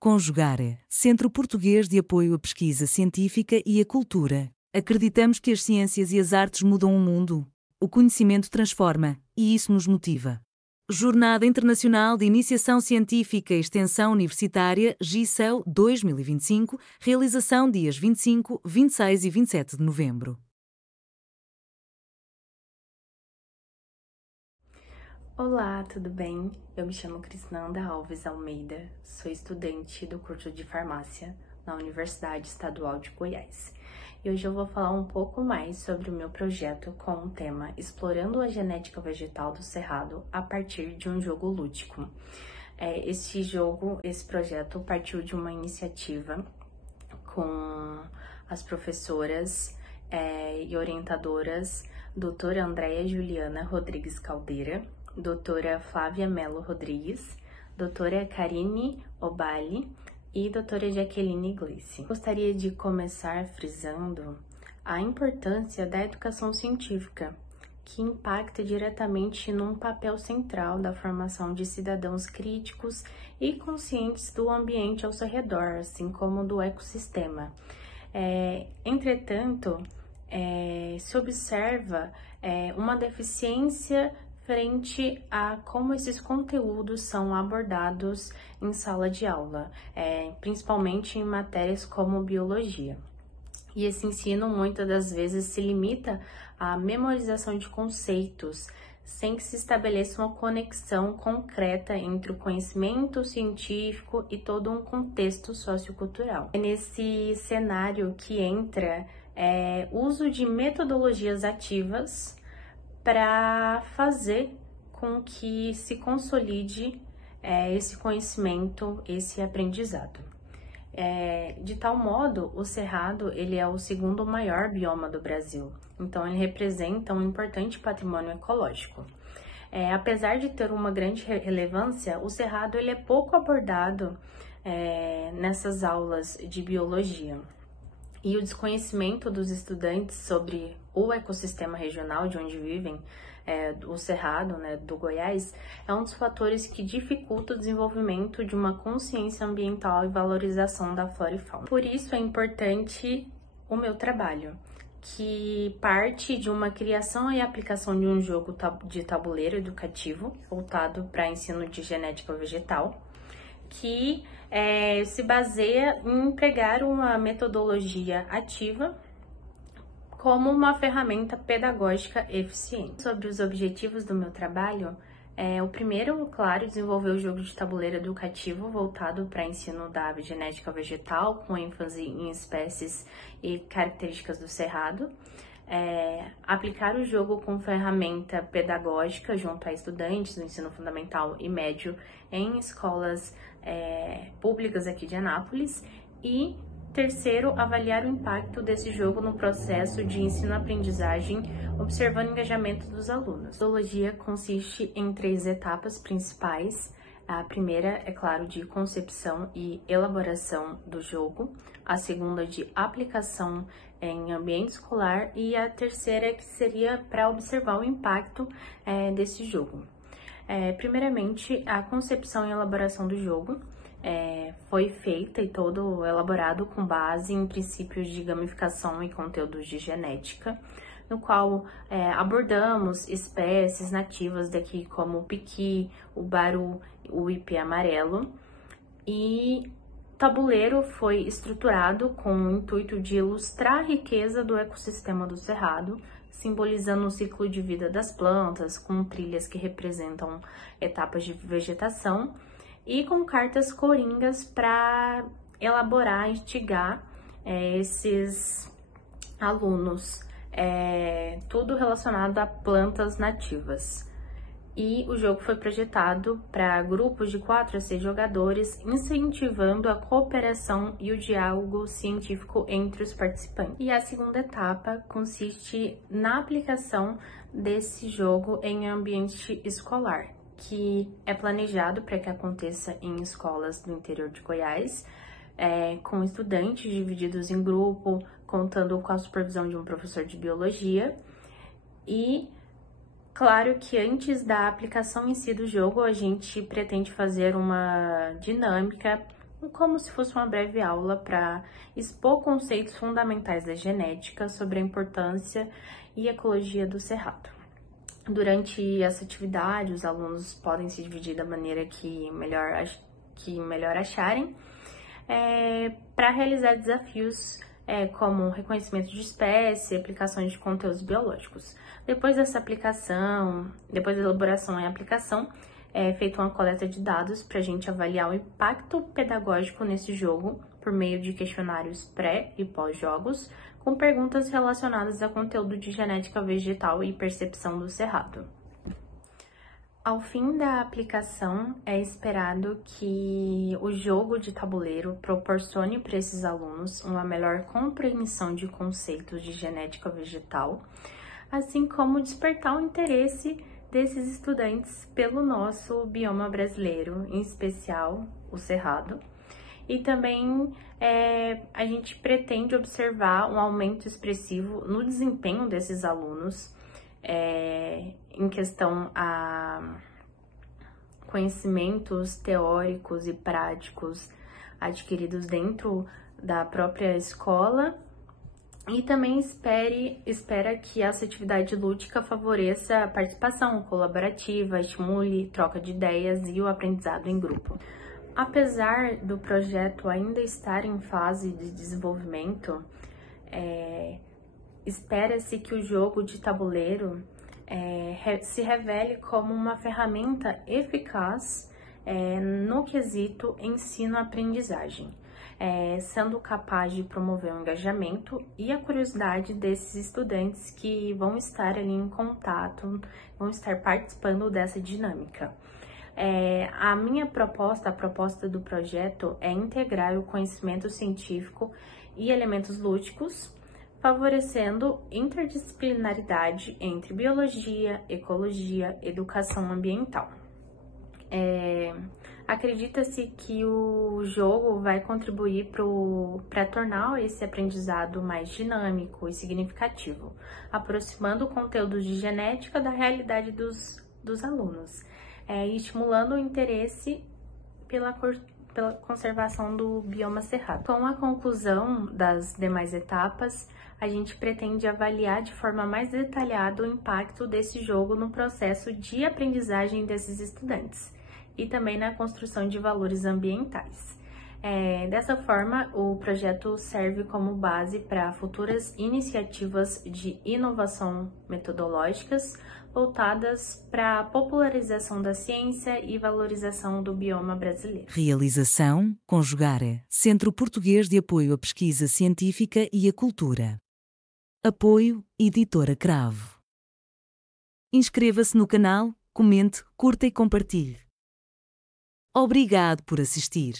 Conjugare, Centro Português de Apoio à Pesquisa Científica e à Cultura. Acreditamos que as ciências e as artes mudam o mundo. O conhecimento transforma, e isso nos motiva. Jornada Internacional de Iniciação Científica e Extensão Universitária GICEL 2025, realização dias 25, 26 e 27 de novembro. Olá, tudo bem? Eu me chamo Crisnanda Alves Almeida, sou estudante do curso de farmácia na Universidade Estadual de Goiás. E hoje eu vou falar um pouco mais sobre o meu projeto com o tema Explorando a Genética Vegetal do Cerrado a partir de um jogo lúdico. Esse projeto partiu de uma iniciativa com as professoras e orientadoras doutora Andréia Juliana Rodrigues Caldeira, doutora Flávia Melo Rodrigues, doutora Karine Obali e doutora Jaqueline Gleice. Gostaria de começar frisando a importância da educação científica, que impacta diretamente num papel central da formação de cidadãos críticos e conscientes do ambiente ao seu redor, assim como do ecossistema. Entretanto, se observa uma deficiência frente a como esses conteúdos são abordados em sala de aula, principalmente em matérias como biologia. E esse ensino muitas das vezes se limita à memorização de conceitos, sem que se estabeleça uma conexão concreta entre o conhecimento científico e todo um contexto sociocultural. É nesse cenário que entra uso de metodologias ativas para fazer com que se consolide esse conhecimento, esse aprendizado. De tal modo, o Cerrado ele é o segundo maior bioma do Brasil, então ele representa um importante patrimônio ecológico. Apesar de ter uma grande relevância, o Cerrado ele é pouco abordado nessas aulas de biologia. E o desconhecimento dos estudantes sobre o ecossistema regional de onde vivem, o Cerrado, do Goiás, é um dos fatores que dificulta o desenvolvimento de uma consciência ambiental e valorização da flora e fauna. Por isso é importante o meu trabalho, que parte de uma criação e aplicação de um jogo de tabuleiro educativo voltado para ensino de genética vegetal, que se baseia em empregar uma metodologia ativa como uma ferramenta pedagógica eficiente. Sobre os objetivos do meu trabalho, o primeiro, claro, desenvolver o jogo de tabuleiro educativo voltado para ensino da genética vegetal, com ênfase em espécies e características do cerrado. Aplicar o jogo com ferramenta pedagógica junto a estudantes do ensino fundamental e médio em escolas públicas aqui de Anápolis. E terceiro, avaliar o impacto desse jogo no processo de ensino-aprendizagem, observando o engajamento dos alunos. A metodologia consiste em 3 etapas principais. A primeira é, claro, de concepção e elaboração do jogo, a segunda de aplicação em ambiente escolar e a terceira que seria para observar o impacto desse jogo. Primeiramente, a concepção e elaboração do jogo foi feita e todo elaborado com base em princípios de gamificação e conteúdos de genética, no qual abordamos espécies nativas daqui como o piqui, o baru, o ipê amarelo, e o tabuleiro foi estruturado com o intuito de ilustrar a riqueza do ecossistema do Cerrado, simbolizando o ciclo de vida das plantas, com trilhas que representam etapas de vegetação, e com cartas coringas para elaborar, instigar esses alunos, tudo relacionado a plantas nativas. E o jogo foi projetado para grupos de 4 a 6 jogadores, incentivando a cooperação e o diálogo científico entre os participantes. E a segunda etapa consiste na aplicação desse jogo em ambiente escolar, que é planejado para que aconteça em escolas do interior de Goiás, com estudantes divididos em grupo, contando com a supervisão de um professor de biologia. E claro que antes da aplicação em si do jogo, a gente pretende fazer uma dinâmica como se fosse uma breve aula para expor conceitos fundamentais da genética sobre a importância e ecologia do cerrado. Durante essa atividade, os alunos podem se dividir da maneira que melhor acharem, para realizar desafios como reconhecimento de espécie e aplicações de conteúdos biológicos. Depois da elaboração e aplicação, é feita uma coleta de dados para a gente avaliar o impacto pedagógico nesse jogo por meio de questionários pré e pós-jogos, com perguntas relacionadas a conteúdo de genética vegetal e percepção do cerrado. Ao fim da aplicação, é esperado que o jogo de tabuleiro proporcione para esses alunos uma melhor compreensão de conceitos de genética vegetal, assim como despertar o interesse desses estudantes pelo nosso bioma brasileiro, em especial o cerrado. E também a gente pretende observar um aumento expressivo no desempenho desses alunos em questão a conhecimentos teóricos e práticos adquiridos dentro da própria escola, e também espera que essa atividade lúdica favoreça a participação colaborativa, estimule troca de ideias e o aprendizado em grupo. Apesar do projeto ainda estar em fase de desenvolvimento, espera-se que o jogo de tabuleiro se revele como uma ferramenta eficaz no quesito ensino-aprendizagem, sendo capaz de promover o engajamento e a curiosidade desses estudantes que vão estar ali em contato, vão estar participando dessa dinâmica. A proposta do projeto é integrar o conhecimento científico e elementos lúdicos, favorecendo interdisciplinaridade entre biologia, ecologia, educação ambiental. Acredita-se que o jogo vai contribuir para tornar esse aprendizado mais dinâmico e significativo, aproximando o conteúdo de genética da realidade dos alunos, e estimulando o interesse pela conservação do bioma cerrado. Com a conclusão das demais etapas, a gente pretende avaliar de forma mais detalhada o impacto desse jogo no processo de aprendizagem desses estudantes e também na construção de valores ambientais. Dessa forma, o projeto serve como base para futuras iniciativas de inovação metodológicas voltadas para a popularização da ciência e valorização do bioma brasileiro. Realização: Conjugare, Centro Português de Apoio à Pesquisa Científica e à Cultura. Apoio: Editora Cravo. Inscreva-se no canal, comente, curta e compartilhe. Obrigado por assistir.